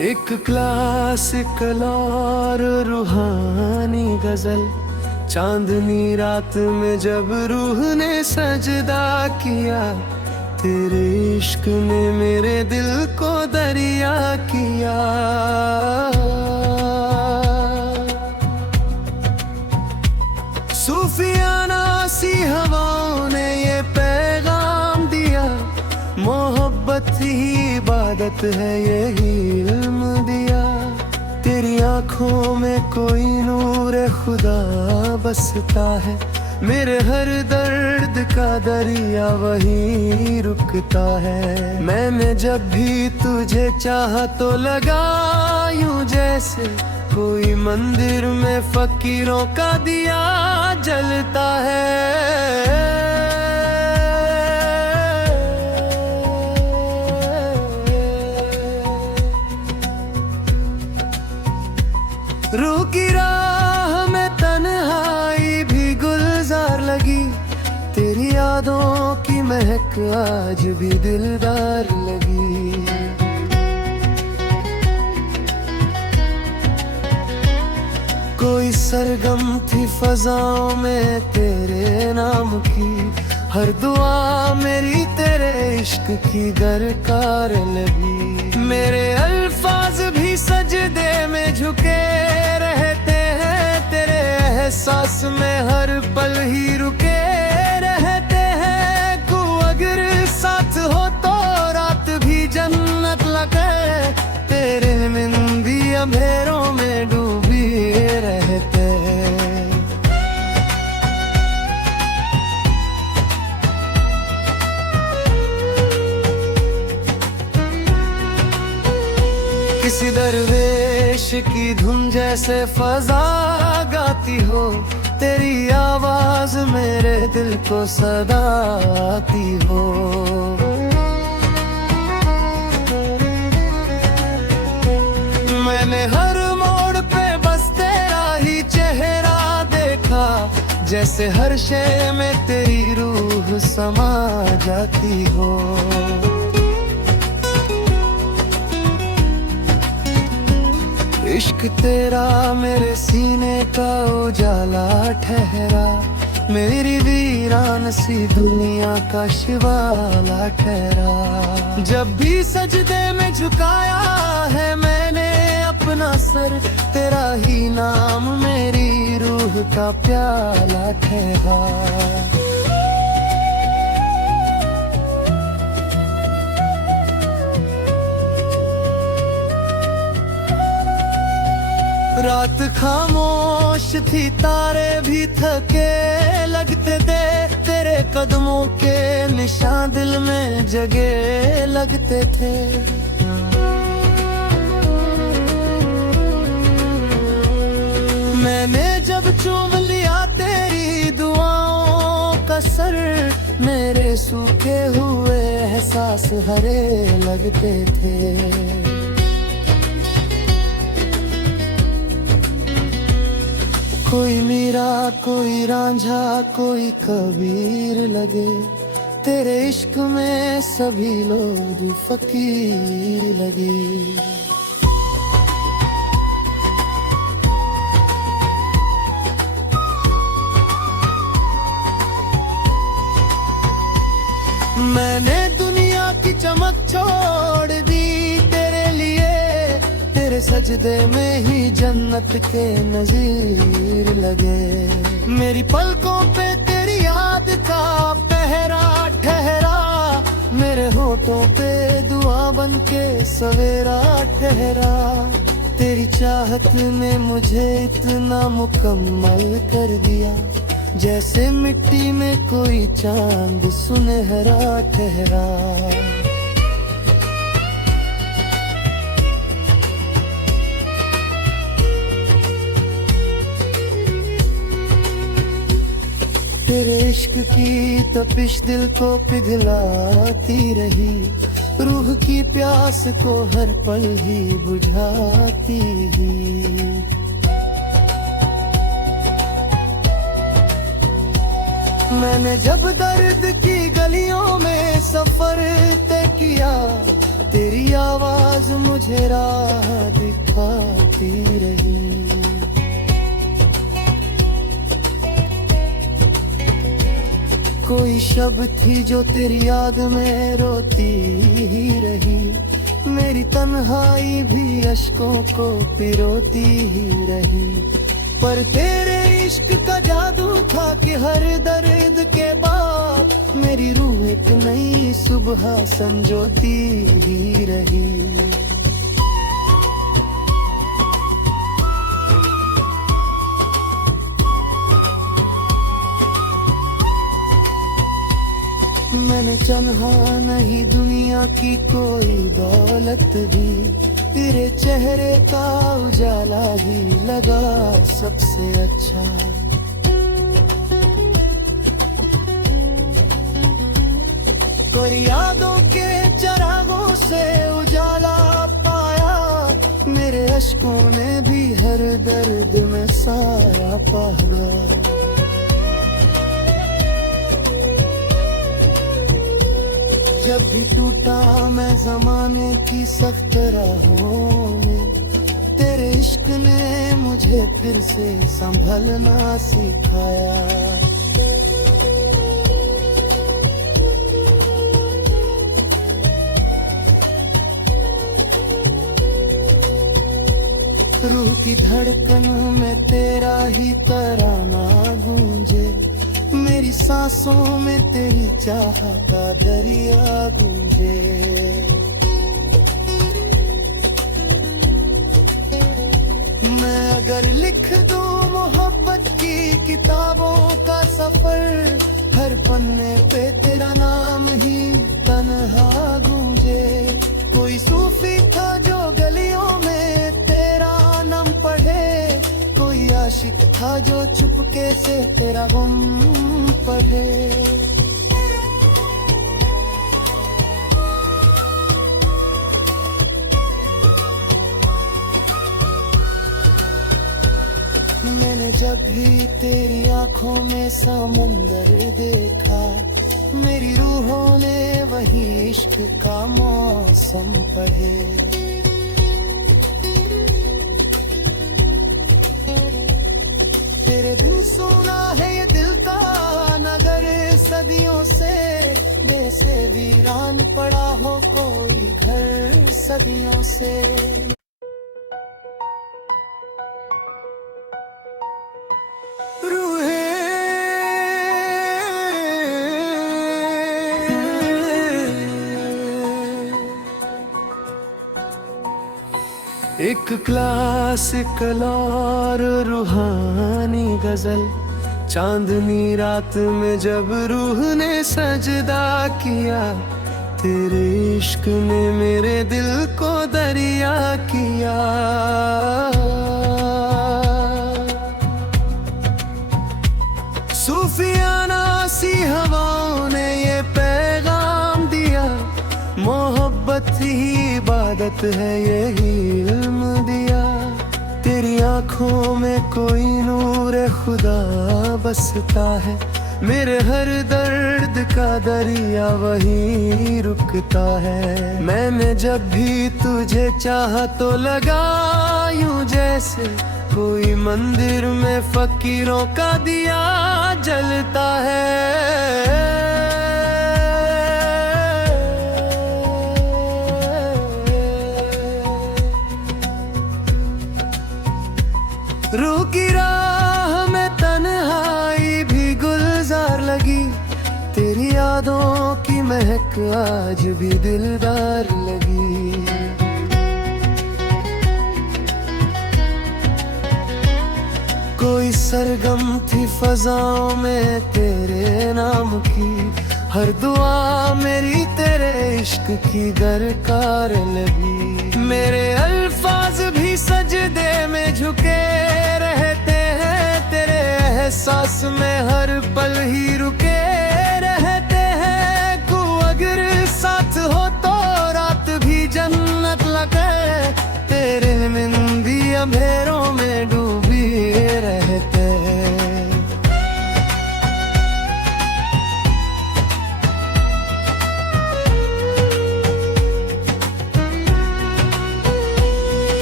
एक क्लासिकल और रूहानी गजल, चांदनी रात में जब रूह ने सजदा किया, तेरे इश्क ने मेरे दिल को दरिया किया। सूफियाना सी हवाओं ने ये पैगाम दिया, मोहब्बत ही इबादत है यही इल्म दिया। तेरी आंखों में कोई नूर खुदा बसता है, मेरे हर दर्द का दरिया वही रुकता है। मैंने जब भी तुझे चाहा तो लगा यूं जैसे कोई मंदिर में फकीरों का दिया जलता है। रूह की राह में तन्हाई भी गुलजार लगी, तेरी यादों की महक आज भी दिलदार लगी। कोई सरगम थी फजाओं में तेरे नाम की, हर दुआ मेरी तेरे इश्क की दरकार लगी। मेरे अल्फाज भी सजदे में झुके रहते हैं, तेरे एहसास में हर पल ही रुके रहते हैं। तू अगर साथ हो तो रात भी जन्नत लगे, तेरे निंदी अंधेरों में डूबी रहते हैं। किसी दरवेश की धुन जैसे फजा गाती हो, तेरी आवाज मेरे दिल को सदाती हो। मैंने हर मोड़ पे बस तेरा ही चेहरा देखा, जैसे हर शय में तेरी रूह समा जाती हो। इश्क तेरा मेरे सीने का उजाला ठहरा, मेरी वीरान सी दुनिया का शिवाला ठहरा। जब भी सजदे में झुकाया है मैंने अपना सर, तेरा ही नाम मेरी रूह का प्याला ठहरा। रात खामोश थी, तारे भी थके लगते थे, तेरे कदमों के निशान दिल में जगे लगते थे। मैंने जब चूम लिया तेरी दुआओं का सर, मेरे सूखे हुए एहसास हरे लगते थे। कोई मीरा कोई रांझा कोई कबीर लगे, तेरे इश्क में सभी लोग फकीर लगे। मैंने दुनिया की चमक छोड़ दी तेरे लिए, तेरे सजदे में ही जन्नत के नजीर लगे। मेरी पलकों पे तेरी याद का पहरा ठहरा, मेरे होठों पे दुआ बन के सवेरा ठहरा। तेरी चाहत ने मुझे इतना मुकम्मल कर दिया, जैसे मिट्टी में कोई चांद सुनहरा ठहरा। तेरे इश्क की तपिश दिल को पिघलाती रही, रूह की प्यास को हर पल ही बुझाती ही। मैंने जब दर्द की गलियों में सफर तय किया, तेरी आवाज मुझे मुझे राह दिखाती रही। कोई शब थी जो तेरी याद में रोती ही रही, मेरी तन्हाई भी अश्कों को पिरोती ही रही। पर तेरे इश्क का जादू था कि हर दर्द के बाद मेरी रूह एक नई सुबह संजोती ही रही। मैंने चाहा नहीं दुनिया की कोई दौलत भी, तेरे चेहरे का उजाला ही लगा सबसे अच्छा। और यादों के चिरागों से उजाला पाया, मेरे अश्कों ने भी हर दर्द में साया पाया। जब भी टूटा मैं ज़माने की सख्त राहों में, तेरे इश्क ने मुझे फिर से संभलना सिखाया। रूह की धड़कन में तेरा ही तराना गूंजे, मेरी सांसों में तेरी चाह का दरिया गूंजे। मैं अगर लिख दूं मोहब्बत की किताबों का सफर, हर पन्ने पे तेरा नाम ही तन्हा गूंजे। कोई सूफी था जो गलियों में तेरा नाम पढ़े, कोई आशिक था जो चुपके से तेरा गम पढ़े। मैंने जब भी तेरी आंखों में समंदर देखा, मेरी रूहों ने वही इश्क का मौसम पढ़े। तेरे बिन सुना है ये दिल का नगर सदियों से, जैसे वीरान पड़ा हो कोई घर सदियों से। एक क्लासिकल और रूहानी गजल, चांदनी रात में जब रूह ने सजदा किया, तेरे इश्क ने मेरे दिल को दरिया किया। सूफियाना सी हवाओं ने ये पैगाम दिया, मोहब्बत ही इबादत है यही इल्म दिया। तेरी आंखों में कोई नूर खुदा बसता है, मेरे हर दर्द का दरिया वही रुकता है। मैंने जब भी तुझे चाहा तो लगा यूं जैसे कोई मंदिर में फकीरों का दिया जलता है। रूह की राह में तन्हाई भी गुलजार लगी, तेरी यादों की महक आज भी दिलदार लगी। कोई सरगम थी फजाओं में तेरे नाम की, हर दुआ मेरी तेरे इश्क की दरकार लगी। मेरे अल्फाज भी सजदे में झुके रहते हैं, तेरे एहसास में हर पल ही रुके रहते हैं। तू अगर साथ हो तो रात भी जन्नत लगे, तेरे निंदी अंधेरों में डूबी रहते हैं।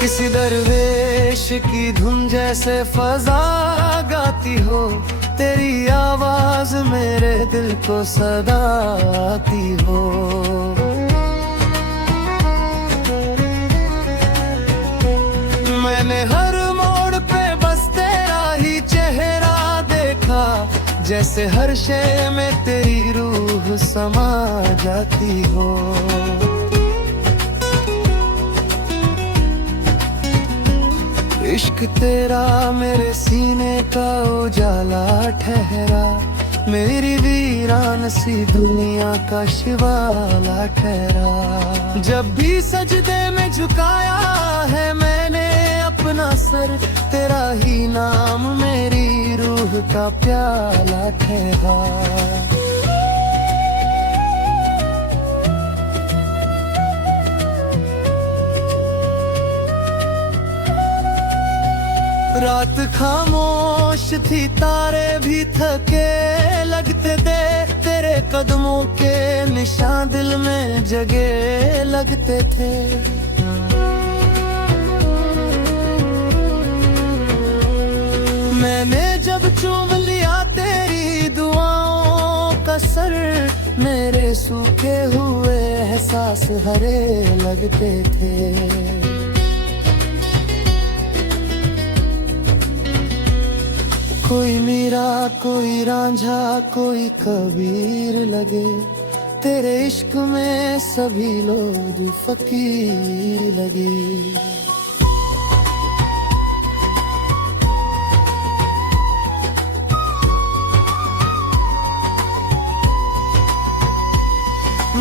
किसी दरवेश की धुन जैसे फजा गाती हो, तेरी आवाज मेरे दिल को सदा आती हो। मैंने हर मोड़ पे बस तेरा ही चेहरा देखा, जैसे हर शय में तेरी रूह समा जाती हो। इश्क तेरा मेरे सीने का उजाला ठहरा, मेरी वीरान सी दुनिया का शिवाला ठहरा। जब भी सजदे में झुकाया है मैंने अपना सर, तेरा ही नाम मेरी रूह का प्याला ठहरा। रात खामोश थी, तारे भी थके लगते थे, तेरे कदमों के निशान दिल में जगे लगते थे। मैंने जब चूम लिया तेरी दुआओं का सर, मेरे सूखे हुए एहसास हरे लगते थे। कोई मीरा कोई रांझा कोई कबीर लगे, तेरे इश्क में सभी लोग फकीर लगे।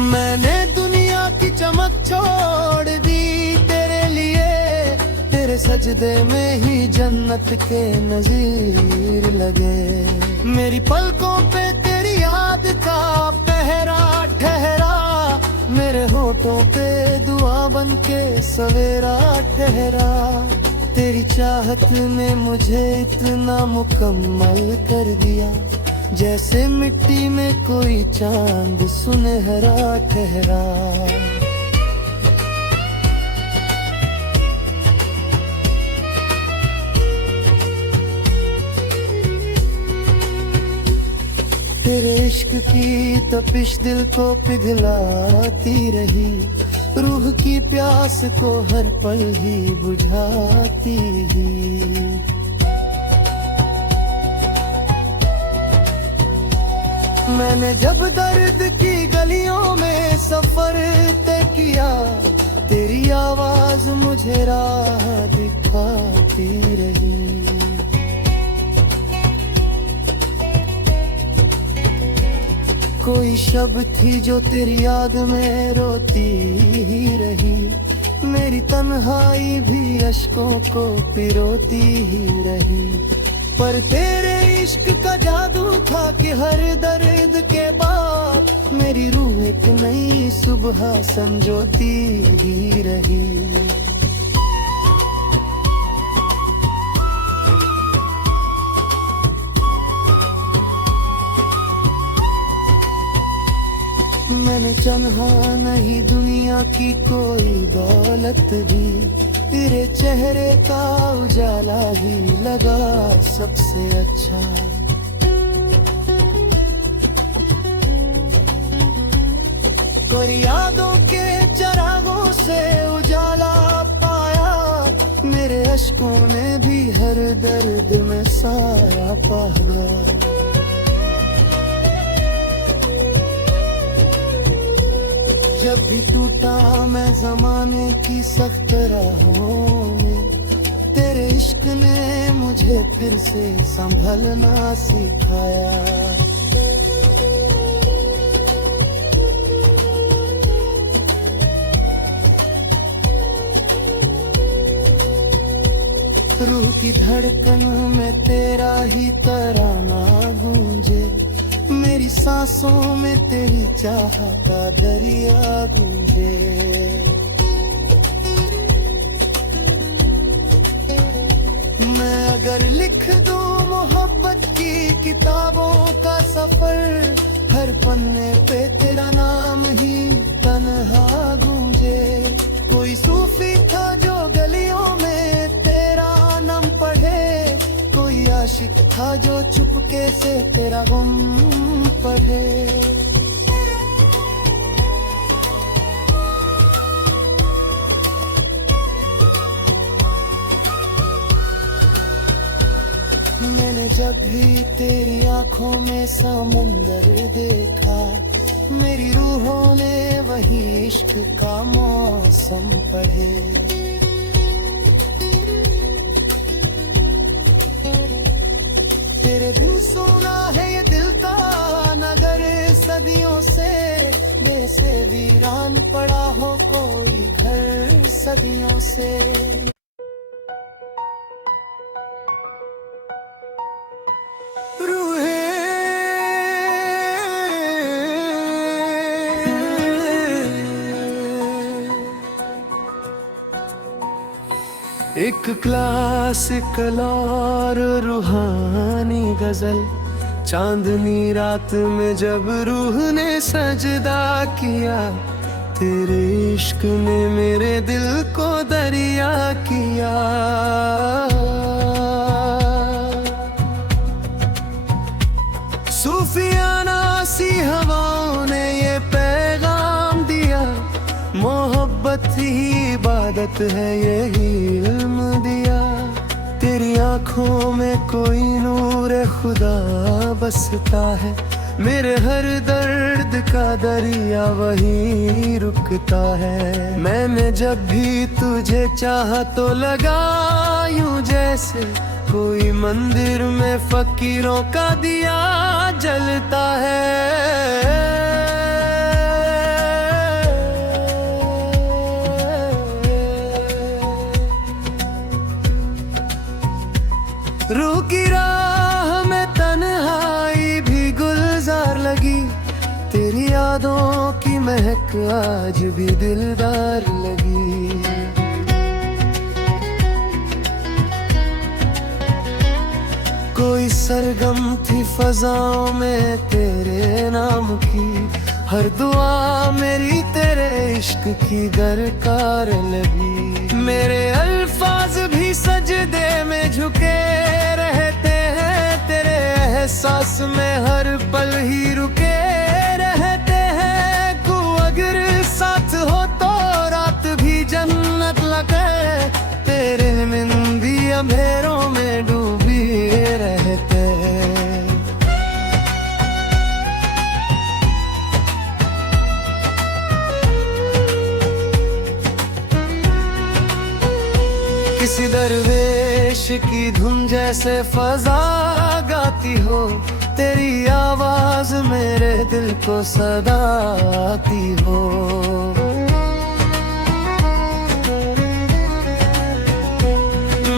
मैंने दुनिया की चमक छोड़ दी तेरे लिए, तेरे सजदे में ही जन्नत के नजीर लगे। मेरी पलकों पे तेरी याद का पहरा ठहरा, मेरे होठों पे दुआ बन के सवेरा ठहरा। तेरी चाहत ने मुझे इतना मुकम्मल कर दिया, जैसे मिट्टी में कोई चांद सुनहरा ठहरा। तेरे इश्क की तपिश दिल को पिघलाती रही, रूह की प्यास को हर पल ही बुझाती ही। मैंने जब दर्द की गलियों में सफर तय किया, तेरी आवाज मुझे राह दिखाती रही। कोई शब थी जो तेरी याद में रोती ही रही, मेरी तन्हाई भी अश्कों को पिरोती ही रही। पर तेरे इश्क का जादू था कि हर दर्द के बाद मेरी रूह एक नई सुबह संजोती ही रही। मैंने चाहा नहीं दुनिया की कोई दौलत भी, तेरे चेहरे का उजाला ही लगा सबसे अच्छा। पर यादों के चिरागों से उजाला पाया, मेरे अश्कों ने भी हर दर्द में साया पाया। जब भी टूटा मैं ज़माने की सख्त राहों में, तेरे इश्क ने मुझे फिर से संभलना सिखाया। रूह की धड़कन में तेरा ही तराना गूंजे, मेरी सांसों में तेरी चाह का दरिया गूंजे। मैं अगर लिख दूं मोहब्बत की किताबों का सफर, हर पन्ने पे तेरा नाम ही तन्हा गूंजे। कोई सूफी था जो गलियों में आशिक था जो चुपके से तेरा गम पढ़े। मैंने जब भी तेरी आंखों में समुंदर देखा, मेरी रूहों ने वही इश्क का मौसम पढ़े। तेरे बिन सोना है ये दिल का नगर, सदियों से वैसे वीरान पड़ा हो कोई घर सदियों से। एक क्लासिकल और रूहानी गजल, चांदनी रात में जब रूह ने सजदा किया, तेरे इश्क ने मेरे दिल को दरिया किया। सूफियाना सी हवाओं ने ये पैगाम दिया, मोहब्बत ही इबादत है यही इल्म दिया। तेरी आंखों में कोई नूर खुदा बसता है, मेरे हर दर्द का दरिया वही रुकता है। मैंने जब भी तुझे चाहा तो लगा यूं जैसे कोई मंदिर में फकीरों का दिया जलता है। रूह की राह में तन्हाई भी गुलजार लगी, तेरी यादों की महक आज भी दिलदार लगी। कोई सरगम थी फजाओं में तेरे नाम की, हर दुआ मेरी तेरे इश्क की दरकार लगी। मेरे अल्फाज भी सजदे में झुके रहते हैं, तेरे एहसास में हर पल ही रुके रहते हैं। तू अगर साथ हो तो रात भी जन्नत लगे, तेरे निंदी अंधेरों में डूबी रहते हैं। किसी दरवेश की धुन जैसे फजा गाती हो, तेरी आवाज मेरे दिल को सदा आती हो।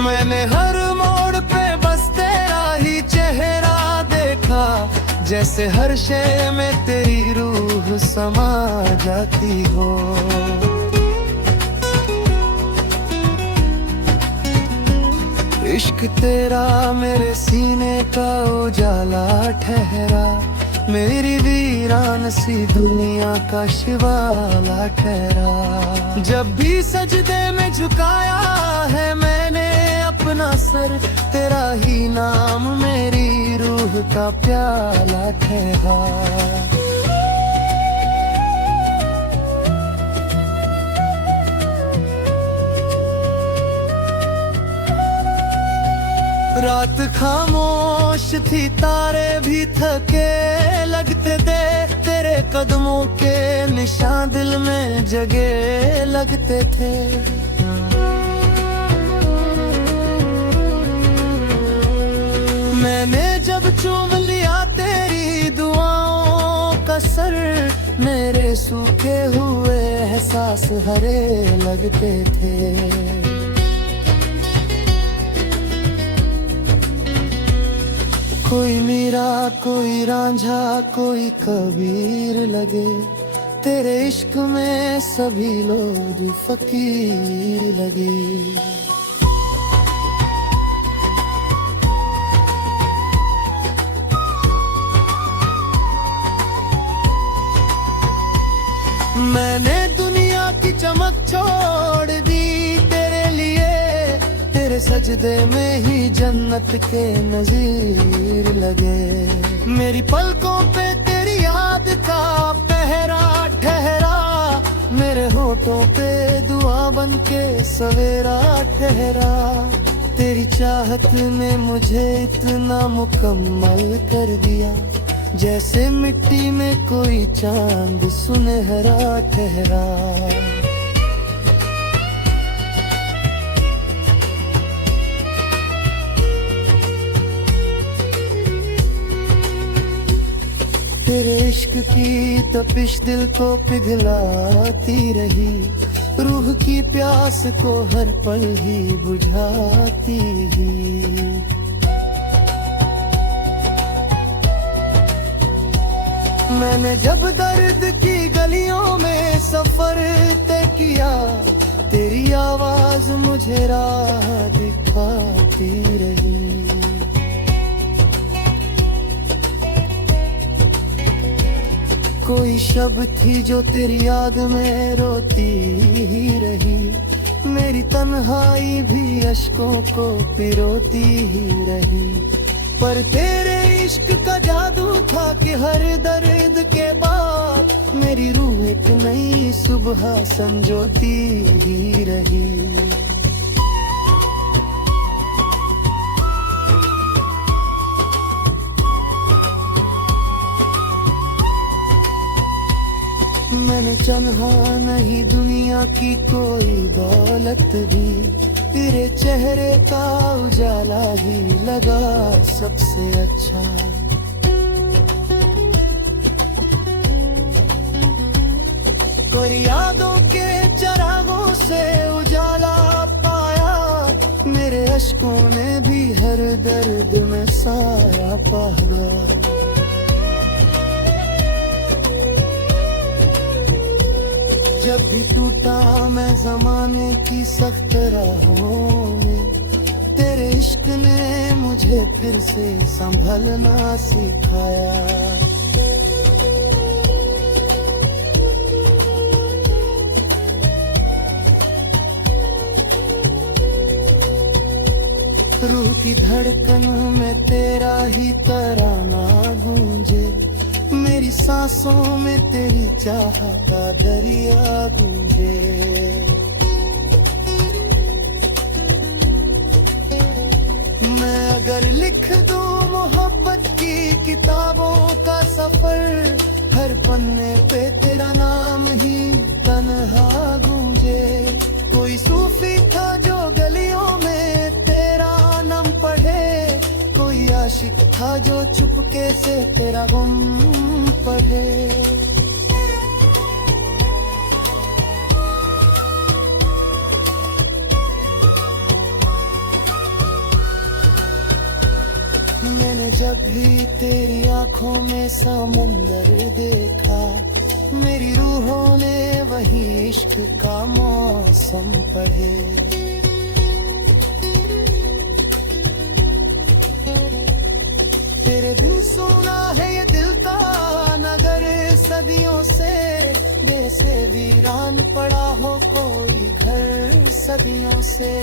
मैंने हर मोड़ पे बस तेरा ही चेहरा देखा, जैसे हर शय में तेरी रूह समा जाती हो। इश्क तेरा मेरे सीने का उजाला ठहरा, मेरी वीरान सी दुनिया का शिवाला ठहरा। जब भी सजदे में झुकाया है मैंने अपना सर, तेरा ही नाम मेरी रूह का प्याला ठहरा। रात खामोश थी, तारे भी थके लगते थे, तेरे कदमों के निशान दिल में जगे लगते थे। मैंने जब चूम लिया तेरी दुआओं का सर, मेरे सूखे हुए एहसास हरे लगते थे। कोई मीरा कोई रांझा कोई कबीर लगे, तेरे इश्क में सभी लोग फकीर लगे। मैंने दुनिया की चमक छोड़ दी तेरे लिए, तेरे तेरे सजदे में ही जन्नत के नजीर लगे। मेरी पलकों पे तेरी याद का पहरा ठहरा, मेरे होठों पे दुआ बन के सवेरा ठहरा। तेरी चाहत ने मुझे इतना मुकम्मल कर दिया, जैसे मिट्टी में कोई चांद सुनहरा ठहरा। तेरे इश्क की तपिश दिल को पिघलाती रही, रूह की प्यास को हर पल ही बुझाती ही। मैंने जब दर्द की गलियों में सफर तय किया, तेरी आवाज मुझे राह दिखाती रही। कोई शब थी जो तेरी याद में रोती ही रही, मेरी तन्हाई भी अश्कों को पिरोती ही रही। पर तेरे इश्क का जादू था कि हर दर्द के बाद मेरी रूह एक नई सुबह संजोती ही रही। मैंने चाहा नहीं दुनिया की कोई दौलत भी, तेरे चेहरे का उजाला ही लगा सबसे अच्छा। कोई यादों के चिरागों से उजाला पाया, मेरे अश्कों ने भी हर दर्द में साया पाया। जब भी टूटा मैं ज़माने की सख्त राहों में, तेरे इश्क ने मुझे फिर से संभलना सिखाया। रूह की धड़कन में तेरा ही तराना गूंजे, मेरी सांसों में तेरी चाह का दरिया गूंजे। मैं अगर लिख दूं मोहब्बत की किताबों का सफर, हर पन्ने पे तेरा नाम ही तन्हा गूंजे। कोई सूफी था जो गलियों में तेरा नाम पढ़े, कोई आशिक था जो चुपके से तेरा गुम पढ़े। मैंने जब भी तेरी आंखों में समुंदर देखा, मेरी रूहों ने वही इश्क का मौसम पढ़े। तेरे बिन सुना है ये दिल का नगर सदियों से, जैसे वीरान पड़ा हो कोई घर सदियों से।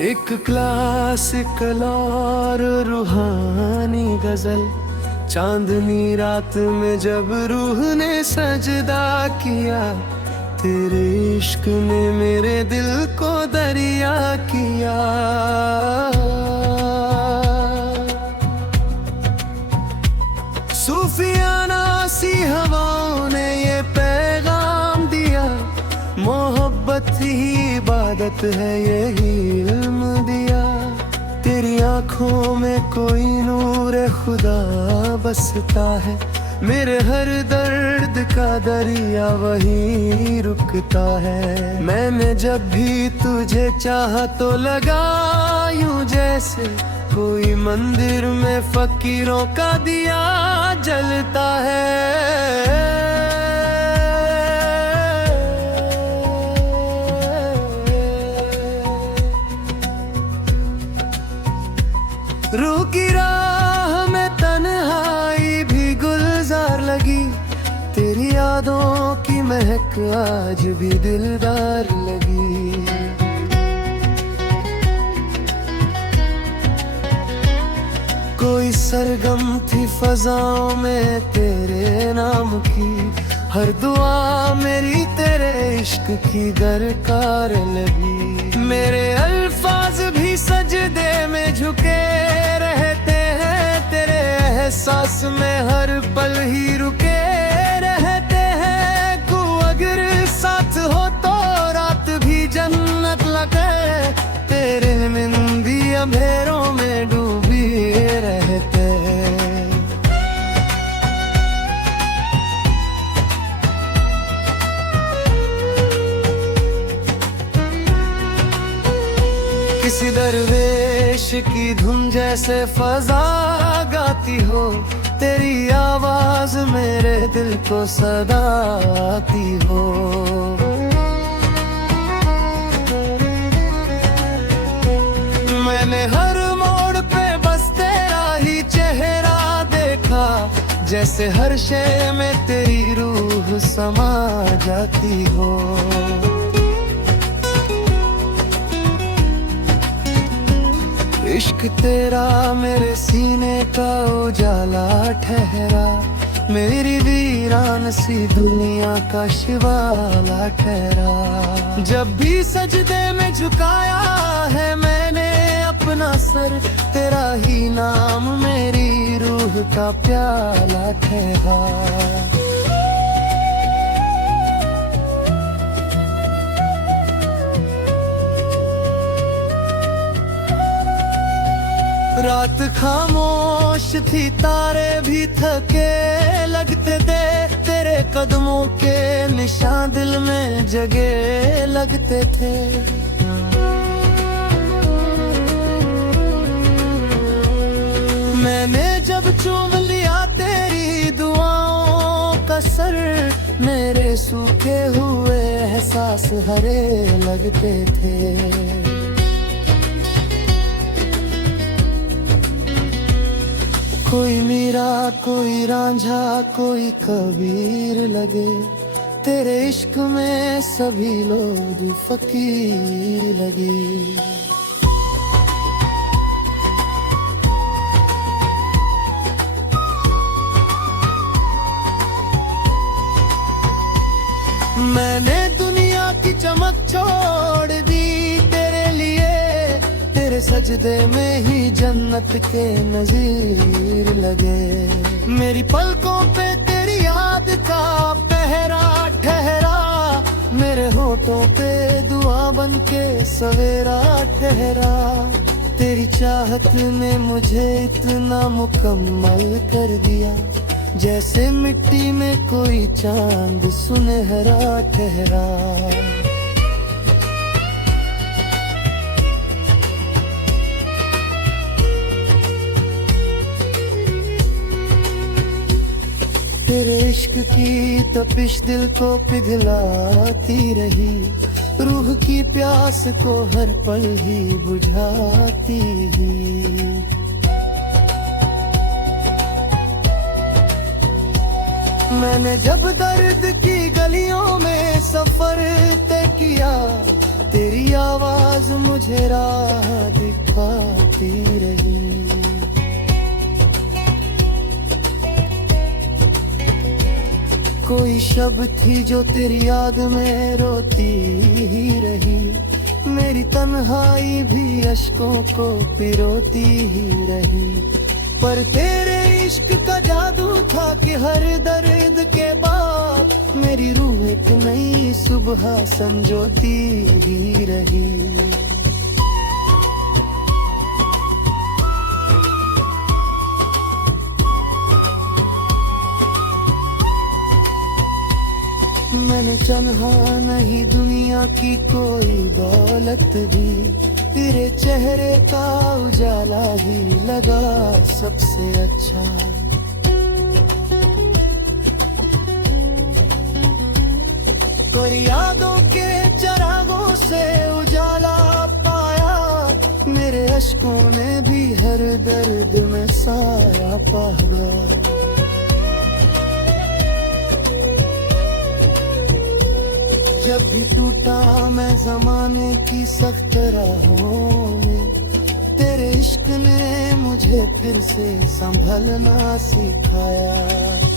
एक क्लासिकल और रूहानी गजल, चांदनी रात में जब रूह ने सजदा किया, तेरे इश्क ने मेरे दिल को दरिया किया। सूफियाना सी हवाओं ने ये पैगाम दिया, मोहब्बत ही इबादत है यही इल्म दिया। तेरी आंखों में कोई नूर खुदा बसता है, मेरे हर दर्द का दरिया वही रुकता है। मैंने जब भी तुझे चाहा तो लगा यूं जैसे कोई मंदिर में फकीरों का दिया जलता है। रूह की राह में तन्हाई भी गुलजार लगी, तेरी यादों की महक आज भी दिलदार लगी। कोई सरगम थी फजाओं में तेरे नाम की, हर दुआ मेरी तेरे इश्क की दरकार लगी। मेरे अल्फाज भी सजदे में झुके रहते हैं, तेरे एहसास में हर पल ही रुके रहते हैं। तू अगर साथ हो तो रात भी जन्नत लगे, तेरे निंदी अंधेरों में डूबी रहते हैं। किसी दरवेश की धुन जैसे फजा गाती हो, तेरी आवाज मेरे दिल को सदा आती हो। मैंने हर मोड़ पे बस तेरा ही चेहरा देखा, जैसे हर शय में तेरी रूह समा जाती हो। इश्क तेरा मेरे सीने का उजाला ठहरा, मेरी वीरान सी दुनिया का शिवाला ठहरा। जब भी सजदे में झुकाया है मैंने अपना सर, तेरा ही नाम मेरी रूह का प्याला ठहरा। रात खामोश थी, तारे भी थके लगते थे, तेरे कदमों के निशान दिल में जगे लगते थे। मैंने जब चूम लिया तेरी दुआओं का सर, मेरे सूखे हुए एहसास हरे लगते थे। कोई मीरा कोई रांझा कोई कबीर लगे, तेरे इश्क में सभी लोग फकीर लगे। मैंने दुनिया की चमक छोड़ दी तेरे लिए, तेरे सजदे में ही जन्नत के नजीर लगे। मेरी पलकों पे तेरी याद का पहरा ठहरा, मेरे होठों पे दुआ बन के सवेरा ठहरा। तेरी चाहत ने मुझे इतना मुकम्मल कर दिया, जैसे मिट्टी में कोई चांद सुनहरा ठहरा। तेरे इश्क की तपिश दिल को पिघलाती रही, रूह की प्यास को हर पल ही बुझाती ही। मैंने जब दर्द की गलियों में सफर तय किया, तेरी आवाज मुझे राह दिखाती रही। कोई शब थी जो तेरी याद में रोती ही रही, मेरी तन्हाई भी अश्कों को पिरोती ही रही। पर तेरे इश्क का जादू था कि हर दर्द के बाद मेरी रूह एक नई सुबह संजोती ही रही। मैंने चाहा नहीं दुनिया की कोई दौलत भी, तेरे चेहरे का उजाला ही लगा सबसे अच्छा। पर यादों के चरागों से उजाला पाया, मेरे अश्कों ने भी हर दर्द में साया पागा। जब भी टूटा मैं ज़माने की सख्त राहों में, तेरे इश्क ने मुझे फिर से संभलना सिखाया।